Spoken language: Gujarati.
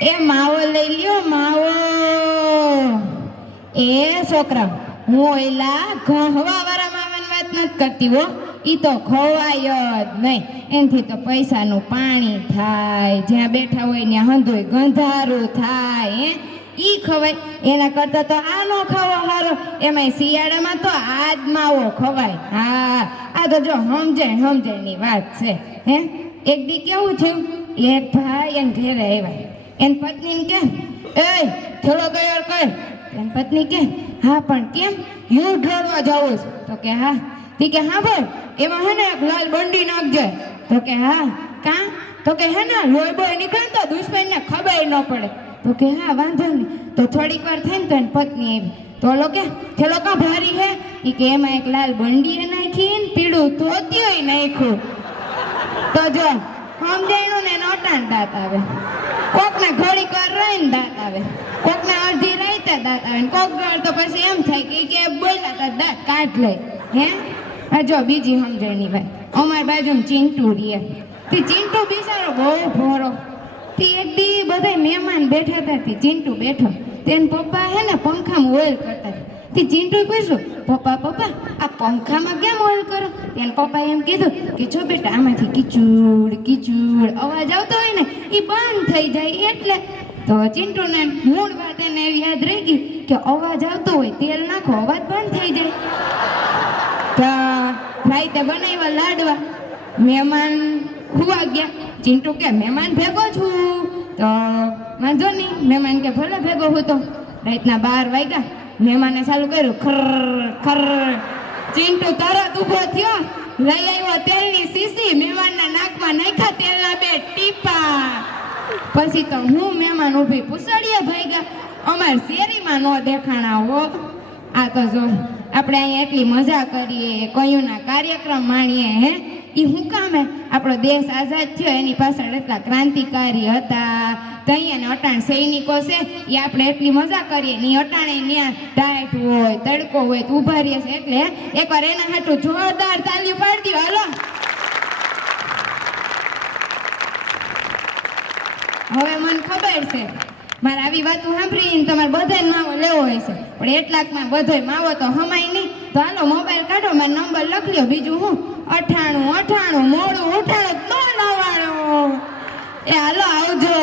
એ માવો લઈ લ્યો માવો. એ છોકરા, હું ઓલા ઘહવા વાળા માવાની વાત નથી કરતી હો. ઈ તો ખવાય જ નહીં. એનથી તો પૈસાનું પાણી થાય, જ્યાં બેઠા હોય ત્યાં હંધોય ગંધારું થાય. ઈ ખવાય એના કરતા તો આ નો ખાવો હારો. એમાંય શિયાળામાં તો આ જ માવો ખવાય. હા, આ તો જો સમજણની વાત છે. હે, એક દી કેવું થયું, એક ભાઈ એને ઘેરે આવ્યા. એની પત્નીને કે, એ થોડો ગયો કર. એની પત્ની કે, હા પણ કેમ, યુદ્ધ લડવા જવું છે? તો કે હા. તી કે હા ભાઈ, એમાં હે ને એક લાલ બંડી નાખજે. તો કે હા. કાં? તો કે હે ને લોહી બોય નીકળે તો દુશ્મનને ખબર ન પડે. તો કે હા વાંધો નહીં. તો થોડીક વાર થઈ ને તો એની પત્ની આવી. તો ઓલો કે થેલો કા ભારી હે? ઈ કે એમાં એક લાલ બંડીએ નાખી ને પીળું ધોતિયોય નાખ્યું. તો જો સમજાણું ને નોટાણ દાંત આવે. કોકને ઘડીક વાર રહીને દાંત આવે, કોકને અડધી રાઈતે દાંત આવે, કોક ગળ તો પછી એમ થાય કે બોલ્યા તા દાંત કાઢ લે. હે, હા જો બીજી સમજણની વાત. અમારી બાજુમાં ચિંટુ રીએ. તે ચિંટુ બિચારો બહુ ભોળો. તે એક દી બધા મહેમાન બેઠા હતા. તે ચિંટુ બેઠો. તેને પપ્પા હે ને પંખામાં ઓઇલ કરતા હતા. તે ચિંટુ પૂછ્યું, પપ્પા આ પંખામાં કેમ ઓઇલ કરો? તેને પપ્પાએ એમ કીધું કે જો બેટા, આમાંથી કીચુડ અવાજ આવતો હોય ને એ બંધ થઈ જાય એટલે. તો ચિંટુને મૂળ વાત એને યાદ રહી ગઈ કે અવાજ આવતો હોય તેલ નાખો, અવાજ બંધ થઈ જાય. તો રાઈતે બનાવ્યા લાડવા. મહેમાન ખુવા ગયા. ચિંટુ કે મહેમાન ભેગો છું. તો વાંધો નહીં. મહેમાન કે ભલે ભેગો હું તો. રાતના 12 વાગ્યા. મહેમાને ચાલુ કર્યું ખર ખર. ચિંટુ તરત ઊભો થયો, લઈ આવ્યો તેલની શીશી, મહેમાનના નાકમાં નાખ્યા તેલના 2 ટીપા. પછી તો હું મહેમાન ઊભી પૂછડીએ ભાગ્યા. અમાર શેરીમાં નો દેખાણા હો. આ તો જો આપણે અહીંયા એટલી મજા કરીએ, કયુંના કાર્યક્રમ માણીએ. હે, ઈ હું કામે? આપણો દેશ આઝાદ થયો એની પાછળ એટલા ક્રાંતિકારી હતા. તૈયાને અટાણ સૈનિકો છે એ આપણે એટલી મજા કરીએ ને અટાણે ત્યાં ટાઈટ હોય, તડકો હોય તો ઊભા રહીએ છે. એટલે એકવાર એના હાટું જોરદાર તાલીઓ પાડી દો. હાલો, હવે મને ખબર છે મારે આવી વાતો સાંભળીને તમારે બધાને માવો લેવો હોય છે, પણ એટલાકમાં બધોય માવો તો હમાય નહીં. તો હાલો મોબાઈલ કાઢો, મારો નંબર લખી લ્યો. બીજું હું 98 98 મોડું 98 999. એ હાલો આવજો.